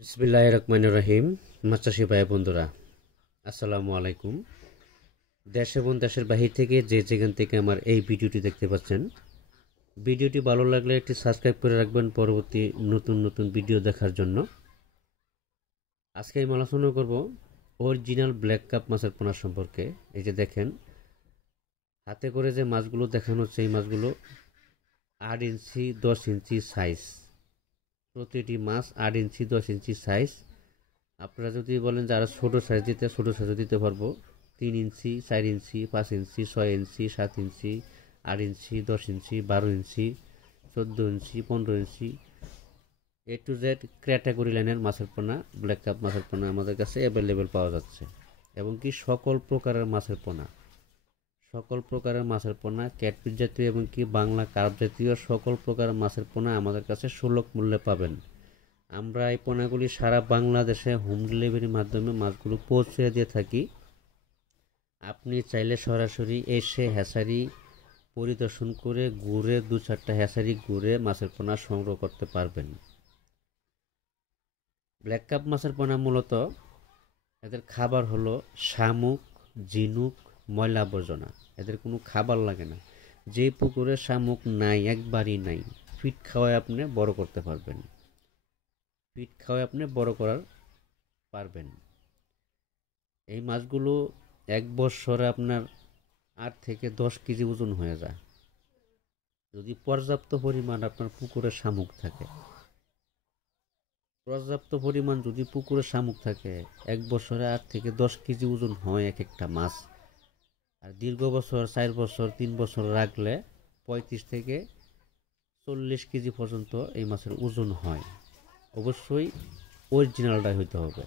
বিসমিল্লাহির রহমানির রহিম। মাছ চাষি ভাই বন্ধুরা, আসসালামু আলাইকুম। দেশ এবং দেশের বাহির থেকে যে যেখান থেকে আমার এই ভিডিওটি দেখতে পাচ্ছেন, ভিডিওটি ভালো লাগলে একটি সাবস্ক্রাইব করে রাখবেন পরবর্তী নতুন নতুন ভিডিও দেখার জন্য। আজকে আমি আলোচনা করব অরিজিনাল ব্ল্যাক কাপ মাছের পোনা সম্পর্কে। এই যে দেখেন, হাতে করে যে মাছগুলো দেখানো হচ্ছে, এই মাছগুলো 8 ইঞ্চি 10 ইঞ্চি সাইজ। প্রতিটি মাছ 8 ইঞ্চি 10 ইঞ্চি সাইজ। আপনারা যদি বলেন যে আরও ছোটো সাইজ দিতে, ছোটো সাইজও দিতে পারবো। 3 ইঞ্চি 4 ইঞ্চি 5 ইঞ্চি 6 ইঞ্চি 7 ইঞ্চি 8 ইঞ্চি 10 ইঞ্চি 12 ইঞ্চি 14 ইঞ্চি 15 ইঞ্চি এ টু জেড ক্যাটাগরি লাইনের মাছের পোনা, ব্ল্যাক কাপ মাছের পোনা আমাদের কাছে অ্যাভেলেবেল পাওয়া যাচ্ছে। এবং কি সকল প্রকারের মাছের পোনা, ক্যাটফিশ জাতীয় এবং কি বাংলা কার্প জাতীয় সকল প্রকারের মাছের পোনা আমাদের কাছে সুলভ মূল্যে পাবেন। আমরা এই পোনাগুলি সারা বাংলাদেশে হোম ডেলিভারির মাধ্যমে মাছগুলো পৌঁছে দিয়ে থাকি। আপনি চাইলে সরাসরি এসে হ্যাচারি পরিদর্শন করে ঘুরে 2-4টা হ্যাচারি ঘুরে মাছের পোনা সংগ্রহ করতে পারবেন। ব্ল্যাক কাপ মাছের পোনা মূলত এদের খাবার হলো শামুক, ঝিনুক, ময়লা আবর্জনা। এদের কোনো খাবার লাগে না। যে পুকুরে শামুক নাই, একবারই নাই, ফিট খাওয়ায় আপনি বড় করতে পারবেন, বড় করার পারবেন। এই মাছগুলো এক বছরে আপনার 8 থেকে 10 কেজি ওজন হয়ে যায়, যদি পর্যাপ্ত পরিমাণ আপনার পুকুরে শামুক থাকে। এক বছরে 8 থেকে 10 কেজি ওজন হয় এক একটা মাছ। আর দীর্ঘ বছর 4 বছর 3 বছর রাখলে 35 থেকে 40 কেজি পর্যন্ত এই মাছের ওজন হয়। অবশ্যই অরিজিনালটাই হইতে হবে।